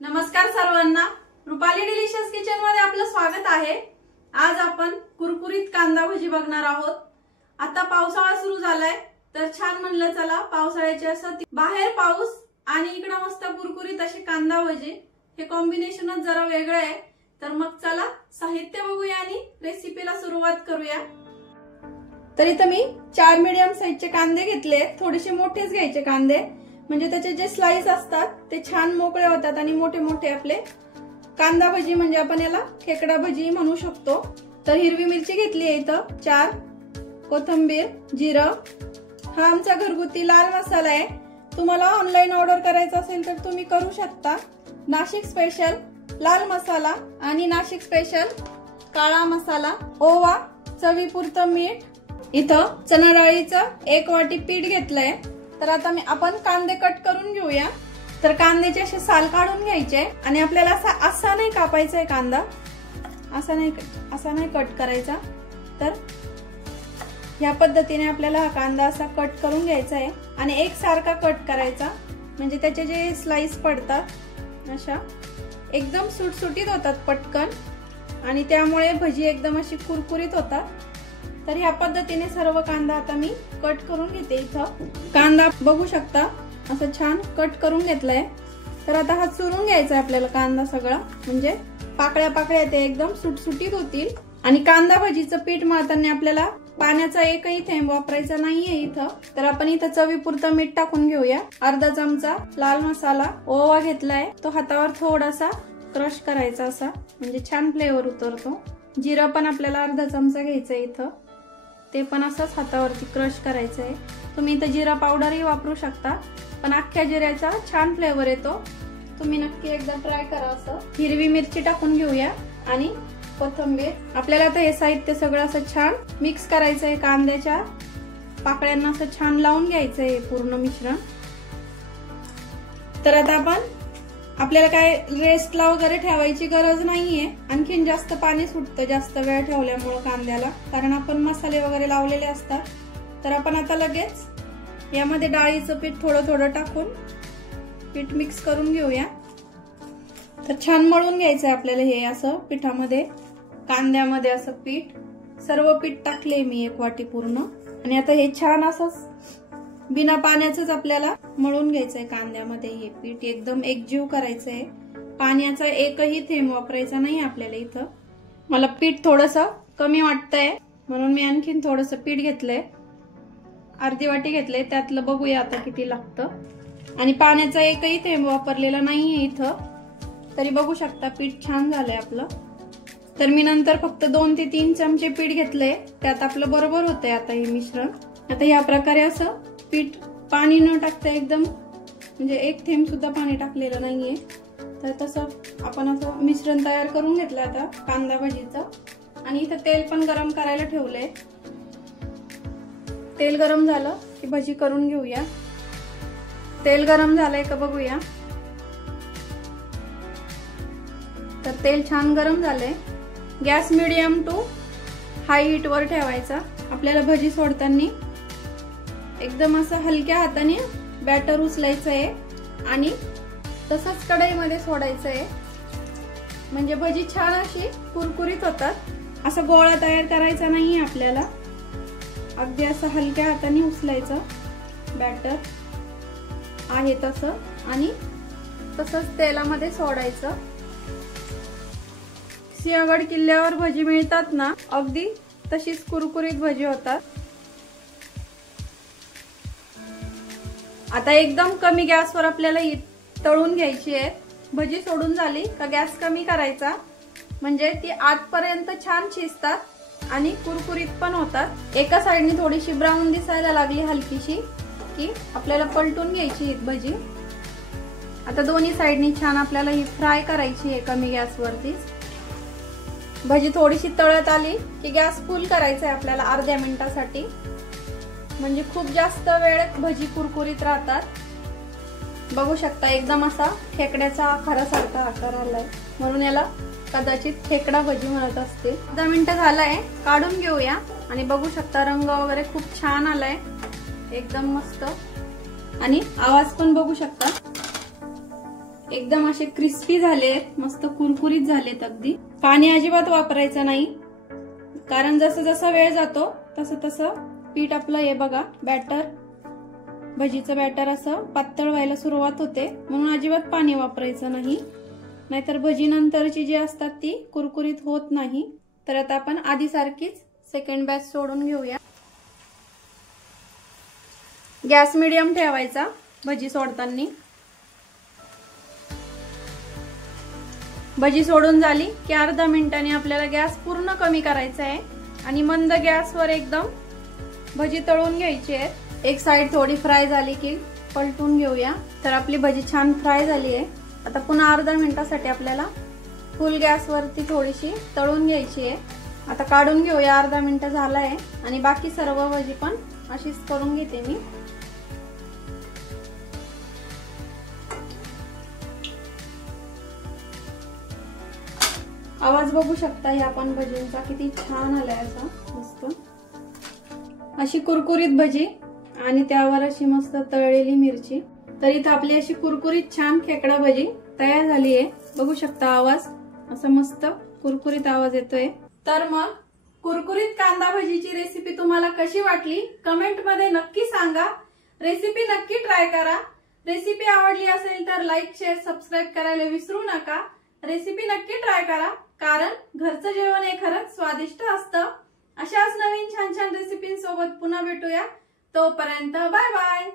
नमस्कार सर्वांना, Rupali delicious kitchen मध्ये आपलं स्वागत आहे। आज आपण कुरकुरीत कांदा भजी बघणार आहोत। आता पावसाळा सुरू झालाय तर छान म्हणलं चला पावसाळ्याचे असं बाहेर पाऊस आणि इकडे मस्त कुरकुरीत असे कांदा भजी, हे कॉम्बिनेशनच जरा वेगळं आहे। तर मग चला साहित्य बघूया आणि रेसिपीला सुरुवात करूया। तर इथं मी 4 मीडियम साईजचे कांदे घेतले, थोडेसे मोठेच घ्यायचे कांदे, म्हणजे त्याचे जे स्लाइस असतात ते छान मोकळे होतात आणि मोठे मोठे आपले कांदा भजी, म्हणजे आपण याला खेकडा भजी म्हणू शकतो। तर हिरवी मिरची घेतली आहे इथं 4, कोथिंबीर, जिरं, हा आमचा घरगुती लाल मसाला आहे। तुम्हाला ऑनलाईन ऑर्डर करायचा असेल तर तुम्ही करू शकता। नाशिक स्पेशल लाल मसाला आणि नाशिक स्पेशल काळा मसाला, ओवा, चवीपुरतं मीठ, इथं चणा डाळीचं 1 वाटी पीठ घेतलंय। तर आता आपण कांदे कट करून घेऊया। तर कांद्याचे असे साल काढून घ्यायचे आणि आपल्याला असा नाही कापायचा आहे कांदा, असा नाही कट करायचा। तर या पद्धतीने आपल्याला हा कांदा असा कट करून घ्यायचा आहे आणि एकसारखा कट करायचा, म्हणजे त्याचे जे स्लाइस पडतात अशा एकदम सुटसुटीत होतात पटकन आणि त्यामुळे भजी एकदम अशी कुरकुरीत होतात। तर ह्या पद्धतीने सर्व कांदा आता मी कट करून घेते। इथं कांदा बघू शकता असं छान कट करून घेतलाय। तर आता हा चुरून घ्यायचा आहे आपल्याला कांदा सगळा, म्हणजे पाकळ्या पाकळ्या ते एकदम सुटसुटीत होतील। आणि कांदा भजीचं पीठ मळताना आपल्याला पाण्याचा एकही थेंब वापरायचा नाहीये इथं। तर आपण इथं चवीपुरतं मीठ टाकून घेऊया, अर्धा चमचा लाल मसाला, ओवा घेतलाय तो हातावर थोडासा क्रश करायचा असा, म्हणजे छान फ्लेवर उतरतो। जिरं पण आपल्याला अर्धा चमचा घ्यायचं इथं, ते पण असंच हातावरती क्रश करायचं आहे। तुम्ही इथं जिरा पावडरही वापरू शकता, पण अख्ख्या जिऱ्याचा छान फ्लेवर येतो, तुम्ही नक्की एकदा ट्राय करा असं। हिरवी मिरची टाकून घेऊया आणि कोथिंबीर। आपल्याला आता हे साहित्य सगळं असं छान मिक्स करायचं आहे, कांद्याच्या पाकळ्यांना असं छान लावून घ्यायचं आहे पूर्ण मिश्रण। तर आता आपल्याला काय रेस्टला वगैरे ठेवायची गरज नाहीये, आणखीन जास्त पाणी सुटतं जास्त वेळ ठेवल्यामुळे कांद्याला, कारण आपण मसाले वगैरे लावलेले असतात। तर आपण आता लगेच यामध्ये डाळीचं पीठ थोडं थोडं टाकून पीठ मिक्स करून घेऊया। तर छान मळून घ्यायचं आहे आपल्याला हे असं पिठामध्ये, कांद्यामध्ये असं पीठ सर्व पीठ टाकले मी 1 वाटी पूर्ण। आणि आता हे छान असंच बिना पाण्याचंच आपल्याला मळून घ्यायचंय कांद्यामध्ये, हे पीठ एकदम एकजीव करायचंय, पाण्याचा एकही थेंब वापरायचा नाही आपल्याला इथं। मला पीठ थोडंसं कमी वाटतंय म्हणून मी आणखीन थोडंसं पीठ घेतलंय, अर्धी वाटी घेतलंय, त्यातलं बघूया आता किती लागतं। आणि पाण्याचा एकही थेंब वापरलेला नाहीये इथं, तरी बघू शकता पीठ छान झालंय आपलं। तर मी नंतर फक्त 2 ते 3 चमचे पीठ घेतलंय, त्यात आपलं बरोबर होतंय आता हे मिश्रण। आता या प्रकारे असं पीठ पाणी न टाकता एकदम, म्हणजे एक थेंब सुद्धा पाणी टाकलेलं नाहीये, तर तसं आपण असं मिश्रण तयार करून घेतलं आता कांदा भजीचं। आणि इथं तेल पण गरम करायला ठेवलंय, तेल गरम झालं की भजी करून घेऊया। तेल गरम झालंय का बघूया। तर तेल छान गरम झालंय, gas medium to high heat वर ठेवायचा। आपल्याला भजी सोडताना एकदम असं हलक्या हाताने बॅटर उचलायचं आहे आणि तसंच कढईमध्ये सोडायचं आहे, म्हणजे भजी छान अशी कुरकुरीत होतात। असं गोळा तयार करायचा नाहीये आपल्याला, अगदी असं हलक्या हाताने उचलायचं बॅटर आहे तसं आणि तसंच तेलामध्ये सोडायचं। सिंहगड किल्ल्यावर भजी मिळतात ना, अगदी तशीच कुरकुरीत भजी होतात। आता एकदम कमी गॅसवर आपल्याला तळून घ्यायची आहे भजी। सोडून झाली का गॅस कमी करायचा, म्हणजे ती आतपर्यंत छान शिजतात आणि कुरकुरीत पण होतात। एका साइडनी थोडीशी ब्राऊन दिसायला लागली हलकीशी की आपल्याला पलटून घ्यायची ही भजी। आता दोन्ही साइडनी छान आपल्याला ही फ्राय करायची आहे कमी गॅसवरतीच। भजी थोडीशी तळत आली की गॅस फुल करायचा आहे आपल्याला अर्ध्या मिनिटासाठी, म्हणजे खूप जास्त वेळ भजी कुरकुरीत राहतात। बघू शकता एकदम असा खेकड्याचा आकारासारखा आकार आलाय, म्हणून याला कदाचित खेकडा भजी म्हणत असतील। 10 मिनिटं झालंय, काढून घेऊया। आणि बघू शकता रंग वगैरे खूप छान आलाय, एकदम मस्त। आणि आवाज पण बघू शकता एकदम असे क्रिस्पी झालेत, मस्त कुरकुरीत झालेत अगदी. पाणी अजिबात वापरायचं नाही, कारण जसं जसा वेळ जातो तसं तसं पीठ आपलं हे बघा बॅटर, भजीचं बॅटर असं पातळ व्हायला सुरुवात होते, म्हणून अजिबात पाणी वापरायचं नाही, नाहीतर भजी नंतरची जी असतात ती कुरकुरीत होत नाही. तर आता आपण आधी सारखीच सेकंड बॅच सोडून घेऊया. गॅस मीडियम ठेवायचा भजी सोडताना. भजी सोडून झाली की अर्धा मिनिटांनी आपल्याला गॅस पूर्ण कमी करायचा आहे आणि मंद गॅसवर एकदम भजी तळून घ्यायची आहे. एक साइड थोडी फ्राय झाली की पलटून घेऊया. तर आपली भजी छान फ्राय झाली आहे. आता पुन्हा अर्धा मिनिटासाठी आपल्याला फुल गॅसवरती थोडीशी तळून घ्यायची आहे. आता काढून घेऊया, अर्धा मिनिट झालाय आणि बाकी सर्व भजी पण अशीच करून घेते मी. आवाज बघू शकता हे आपण भजींचा किती छान आलाय, असा मस्त अशी कुरकुरीत भजी आणि त्यावर अशी मस्त तळलेली मिरची. तर इथं आपली अशी कुरकुरीत छान खेकडा भजी तयार झाली आहे. बघू शकता आवाज असा मस्त कुरकुरीत आवाज येतोय. तर मग कुरकुरीत कांदा भजीची रेसिपी तुम्हाला कशी वाटली कमेंट मध्ये नक्की सांगा. रेसिपी नक्की ट्राय करा. रेसिपी आवडली असेल तर लाईक, शेअर, सबस्क्राईब करायला विसरू नका. रेसिपी नक्की ट्राय करा, कारण घरचं जेवण हे खरंच स्वादिष्ट असतं. अशाच नवीन छान छान रेसिपींसोबत पुन्हा भेटूया. तोपर्यंत बाय बाय.